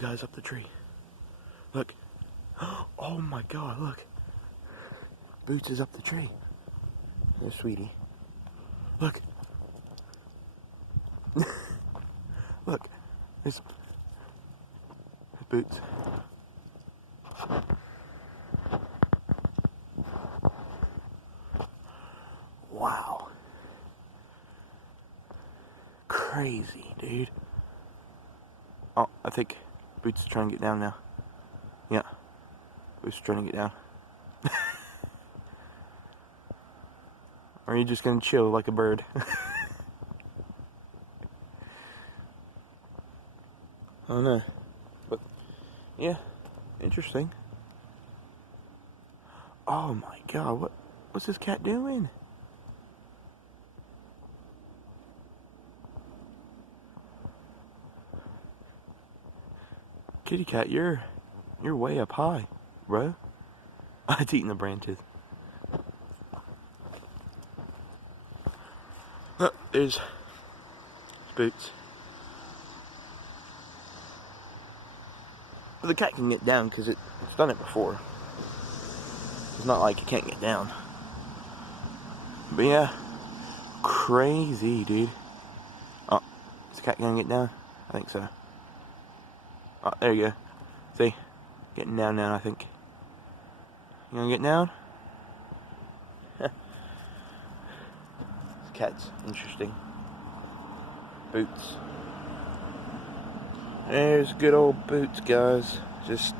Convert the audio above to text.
guy's up the tree. Look. Oh my god, look. Boots is up the tree. There, sweetie. Look. Look. There's Boots. Wow. Crazy, dude. Oh, I think Boots is trying to get down now. Yeah. Boots is trying to get down. Or are you just gonna chill like a bird? I don't know. But, yeah. Interesting. Oh my god, what's this cat doing? Kitty cat, you're way up high, bro. It's eating the branches. Look, there's Boots. But the cat can get down because it's done it before. It's not like it can't get down. But yeah, crazy, dude. Oh, is the cat gonna get down? I think so. Oh, there you go. See? Getting down now, I think. You gonna get down? This cat's interesting. Boots. There's good old Boots, guys. Just